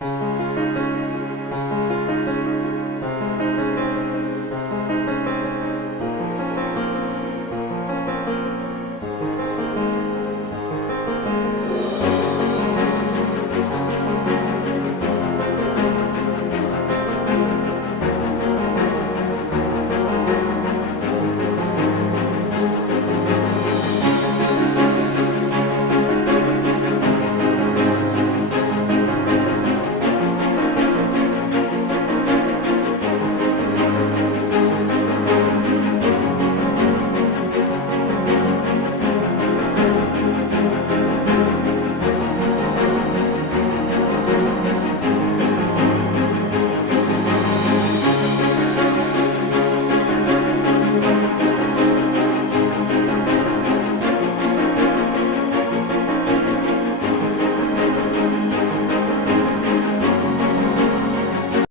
thank you